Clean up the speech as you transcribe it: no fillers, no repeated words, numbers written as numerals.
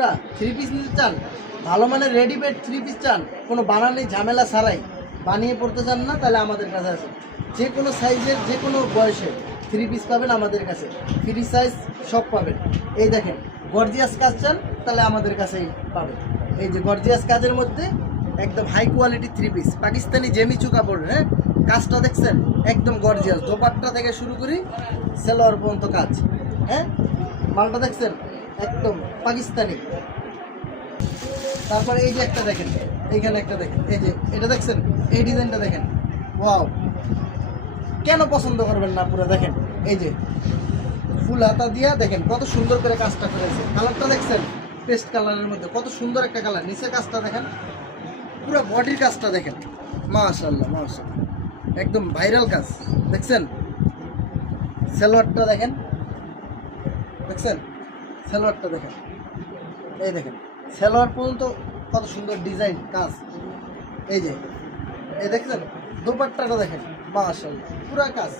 টুকরা three piece নিতে চান, ভালো মানের রেডিমেড থ্রি পিস চান, কোনো বানানি ঝামেলা ছাড়াই বানিয়ে পড়তে চান না, তাহলে আমাদের কাছে আছে। যে কোনো সাইজের যে কোনো বয়সে থ্রি পিস পাবেন আমাদের কাছে, ফ্রি সাইজ সব পাবেন। এই দেখেন গর্জিয়াস কাজ চান তাহলে আমাদের কাছেই পাবেন। এই যে গর্জিয়াস কাজের মধ্যে একদম high quality three piece Pakistani জেমিচু কাপড়, হ্যাঁ কাজটা দেখছেন একদম গর্জিয়াস, দোপাট্টা থেকে শুরু করি সেলোয়ার পর্যন্ত কাজ, হ্যাঁ মালটা দেখছেন একদম পাকিস্তানি। তারপরে এই যে একটা দেখেন, এইখানে একটা দেখেন, এই যে এটা দেখছেন, এই ডিজাইনটা দেখেন, ওয়াও কেন পছন্দ করবেন না পুরো দেখেন। এই যে ফুল হাতা দিয়া দেখেন কত সুন্দর করে কাজটা করেছে, কালারটা দেখছেন পেস্ট কালারের মধ্যে কত সুন্দর একটা কালার, নিচের কাজটা দেখেন, পুরো বডির কাজটা দেখেন, মাশাআল্লাহ মাশাআল্লাহ একদম ভাইরাল কাজ দেখছেন। সালোয়ারটা দেখেন, দেখছেন সালোয়ারটা দেখেন, এই দেখেন সালোয়ার পর্যন্ত কত সুন্দর ডিজাইন কাজ। এই যে এই দেখছেন দোপাট্টাটা দেখেন, মাশাআল্লাহ পুরা কাজ।